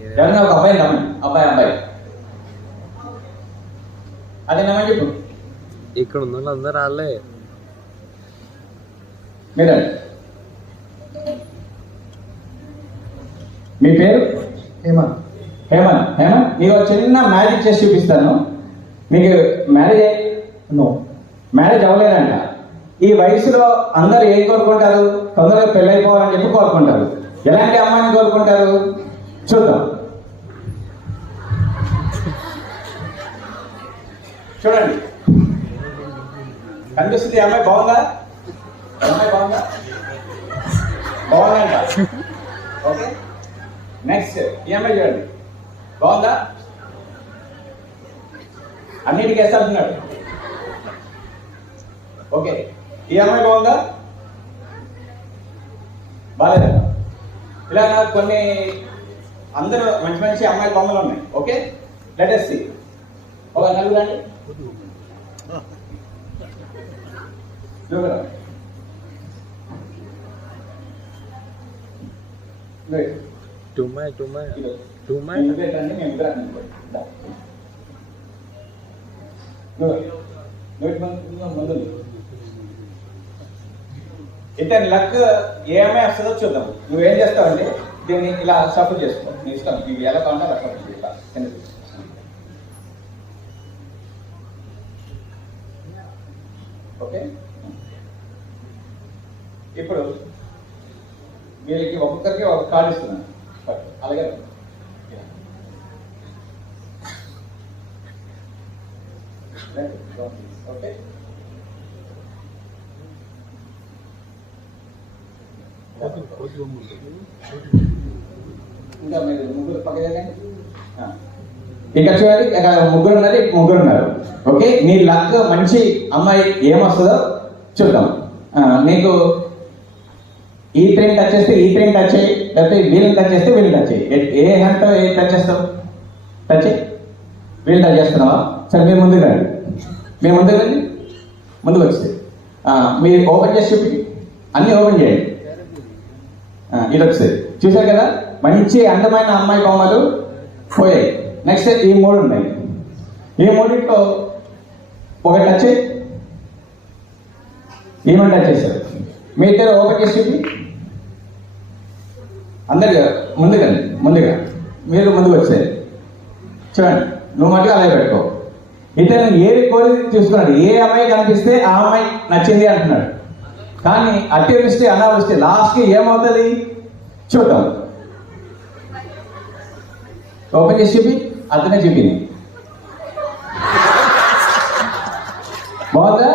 ఎవరైనా ఒక అబ్బాయి నమ్మండి, అబ్బాయి అబ్బాయి అదే నమ్మని చెప్పు. ఇక్కడ ఉన్న వాళ్ళందరూ రాలే. మీరు మీ పేరు హేమంత్. హేమంత్. హేమంత్, నీకు ఒక చిన్న మ్యాజిక్ చేసి చూపిస్తాను. మీకు మ్యారేజ్ అవ్వలేదంట. ఈ వయసులో అందరూ ఏం కోరుకుంటారు? తొందరగా పెళ్ళైపోవాలని చెప్పి కోరుకుంటారు. ఎలాంటి అమ్మాయిని కోరుకుంటారు? చూద్దాం. చూడండి, కనిపిస్తుంది. ఈ అమ్మాయి బాగుందా? అమ్మాయి బాగుందా? బాగుందంట. ఓకే, నెక్స్ట్ ఈ అమ్మాయి చూడండి, బాగుందా? అన్నిటికీ వేస్తాడుతున్నాడు. ఓకే, ఈ అమ్మాయి బాగుందా? బాగాలేదా? ఇలా నాకు కొన్ని అందరూ మంచి మంచి అమ్మాయి బొమ్మలు ఉన్నాయి. Okay, let us see. ఒక నలుగురు అండి, ఇతని లక్ ఏమై వస్తుందో చూద్దాం. నువ్వేం చేస్తావంటే దీన్ని ఇలా సపోర్ట్ చేసుకో, నీ ఇష్టం. నీకు ఎలా కావాలంటే అలా సపోర్ట్ చేయాలి. ఓకే, ఇప్పుడు వీళ్ళకి ఒక్కొక్కరికి ఒక కార్డు ఇస్తున్నాను. అలాగే ఓకే, ఇంకా మీరు ముగ్గురు పక్కన ఇక్కడ చూడాలి. ఇక్కడ ముగ్గురు ఉన్నారు, ముగ్గురు ఉన్నారు. ఓకే, నీ లక్ మంచి అమ్మాయి ఏమొస్తుందో చూద్దాం. నీకు ఈ ట్రైన్ టచ్ చేస్తే ఈ ట్రైన్ టచ్ అయ్యి, లేకపోతే వీళ్ళని టచ్ చేస్తే వీళ్ళని టచ్ అయ్యి. ఏ హ్యాండ్తో ఏ టచ్ చేస్తావు? టచ్ అయ్యి వీళ్ళు టచ్ చేస్తున్నావా? సరే, మీరు ముందుకు రండి. మీరు ముందుకు రండి, ముందుకు వస్తే మీరు ఓపెన్ చేసి చూపి, అన్నీ ఓపెన్ చేయండి. ఇది వచ్చేది చూసారు కదా, మంచి అందమైన అమ్మాయి బొమ్మలు పోయాయి. నెక్స్ట్ ఈ మూడు ఉన్నాయి. ఈ మూడింట్లో ఒక టచ్ ఏమని టచ్ చేశారు? మీ ఇద్దరు ఓపెన్ చేసి చూపి. అందరిగా ముందుగా మీరు ముందుకు వచ్చారు. చూడండి, నువ్వు మటుకు అలాగే పెట్టుకో. ఇతను ఏది కోరి చూసుకున్నాడు. ఏ అమ్మాయి కనిపిస్తే ఆ అమ్మాయి నచ్చింది అంటున్నాడు. కానీ అతివృష్టి అనావృష్టి లాస్ట్కి ఏమవుతుంది చూద్దాం. ఓపెన్ చేసి చూపి, అతనే చూపింది. బాగుందా?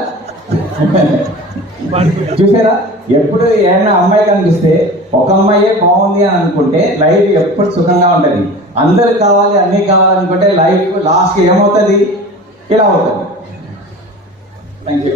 చూసారా? ఎప్పుడు ఏమైనా అమ్మాయి కనిపిస్తే ఒక అమ్మాయే బాగుంది అని అనుకుంటే లైఫ్ ఎప్పుడు సుఖంగా ఉంటుంది. అందరు కావాలి, అన్నీ కావాలనుకుంటే లైఫ్ లాస్ట్కి ఏమవుతుంది? ఇలా అవుతుంది. Thank you.